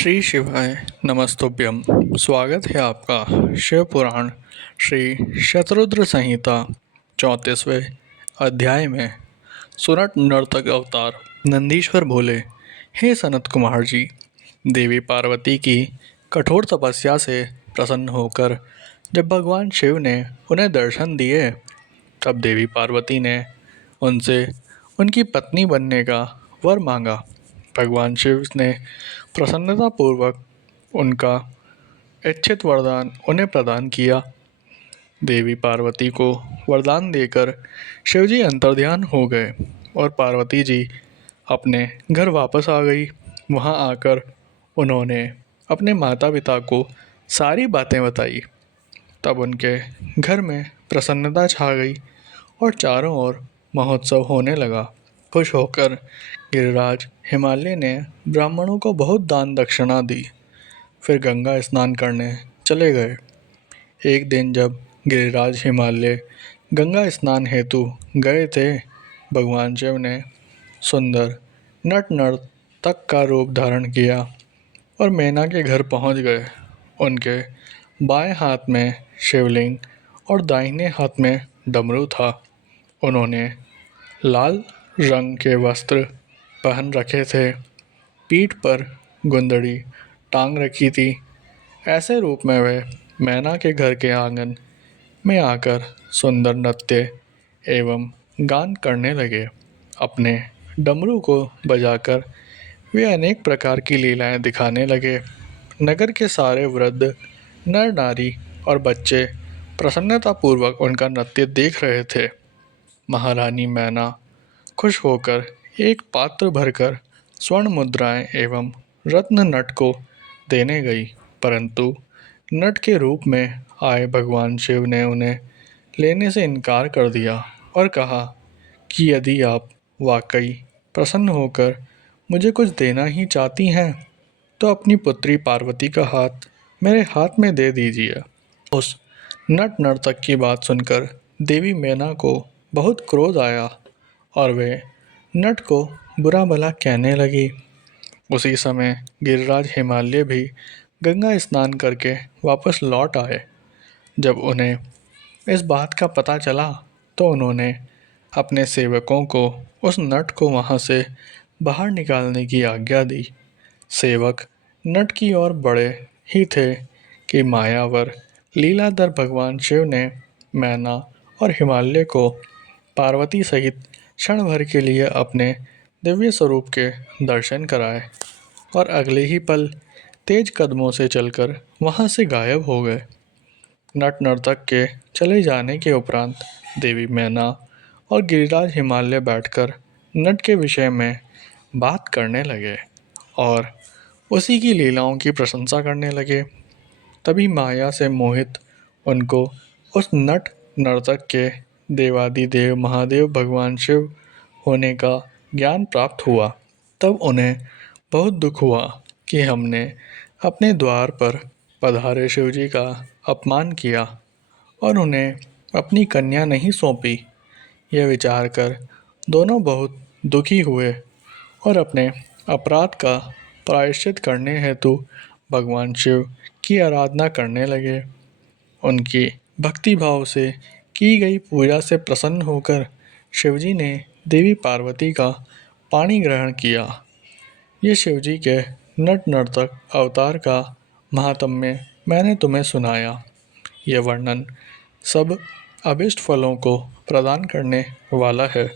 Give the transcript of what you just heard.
श्री शिवाय नमस्तुभ्यम। स्वागत है आपका शिव पुराण श्री शतरुद्र संहिता 34वें अध्याय में। सुरट नर्तक अवतार नंदीश्वर बोले, हे सनत कुमार जी, देवी पार्वती की कठोर तपस्या से प्रसन्न होकर जब भगवान शिव ने उन्हें दर्शन दिए, तब देवी पार्वती ने उनसे उनकी पत्नी बनने का वर मांगा। भगवान शिव ने प्रसन्नतापूर्वक उनका इच्छित वरदान उन्हें प्रदान किया। देवी पार्वती को वरदान देकर शिवजी अंतर्ध्यान हो गए और पार्वती जी अपने घर वापस आ गई। वहां आकर उन्होंने अपने माता पिता को सारी बातें बताई। तब उनके घर में प्रसन्नता छा गई और चारों ओर महोत्सव होने लगा। खुश होकर गिरिराज हिमालय ने ब्राह्मणों को बहुत दान दक्षिणा दी, फिर गंगा स्नान करने चले गए। एक दिन जब गिरिराज हिमालय गंगा स्नान हेतु गए थे, भगवान शिव ने सुंदर नट नर्तक का रूप धारण किया और मैना के घर पहुंच गए। उनके बाएं हाथ में शिवलिंग और दाहिने हाथ में डमरू था। उन्होंने लाल रंग के वस्त्र पहन रखे थे, पीठ पर गुंदड़ी टांग रखी थी। ऐसे रूप में वे मैना के घर के आंगन में आकर सुंदर नृत्य एवं गान करने लगे। अपने डमरू को बजाकर वे अनेक प्रकार की लीलाएं दिखाने लगे। नगर के सारे वृद्ध, नर नारी और बच्चे प्रसन्नतापूर्वक उनका नृत्य देख रहे थे। महारानी मैना खुश होकर एक पात्र भरकर स्वर्ण मुद्राएं एवं रत्न नट को देने गई, परंतु नट के रूप में आए भगवान शिव ने उन्हें लेने से इनकार कर दिया और कहा कि यदि आप वाकई प्रसन्न होकर मुझे कुछ देना ही चाहती हैं, तो अपनी पुत्री पार्वती का हाथ मेरे हाथ में दे दीजिए। उस नट नर्तक की बात सुनकर देवी मैना को बहुत क्रोध आया और वे नट को बुरा भला कहने लगी। उसी समय गिरिराज हिमालय भी गंगा स्नान करके वापस लौट आए। जब उन्हें इस बात का पता चला, तो उन्होंने अपने सेवकों को उस नट को वहां से बाहर निकालने की आज्ञा दी। सेवक नट की ओर बड़े ही थे कि मायावर लीलाधर भगवान शिव ने मैना और हिमालय को पार्वती सहित क्षण भर के लिए अपने दिव्य स्वरूप के दर्शन कराए और अगले ही पल तेज कदमों से चलकर वहां से गायब हो गए। नट नर्तक के चले जाने के उपरांत देवी मैना और गिरिराज हिमालय बैठकर नट के विषय में बात करने लगे और उसी की लीलाओं की प्रशंसा करने लगे। तभी माया से मोहित उनको उस नट नर्तक के देवादिदेव महादेव भगवान शिव होने का ज्ञान प्राप्त हुआ। तब उन्हें बहुत दुख हुआ कि हमने अपने द्वार पर पधारे शिवजी का अपमान किया और उन्हें अपनी कन्या नहीं सौंपी। यह विचार कर दोनों बहुत दुखी हुए और अपने अपराध का प्रायश्चित करने हेतु भगवान शिव की आराधना करने लगे। उनकी भक्ति भाव से की गई पूजा से प्रसन्न होकर शिवजी ने देवी पार्वती का पाणी ग्रहण किया। ये शिवजी के नट नर्तक अवतार का महात्म्य मैंने तुम्हें सुनाया। यह वर्णन सब अभिष्ट फलों को प्रदान करने वाला है।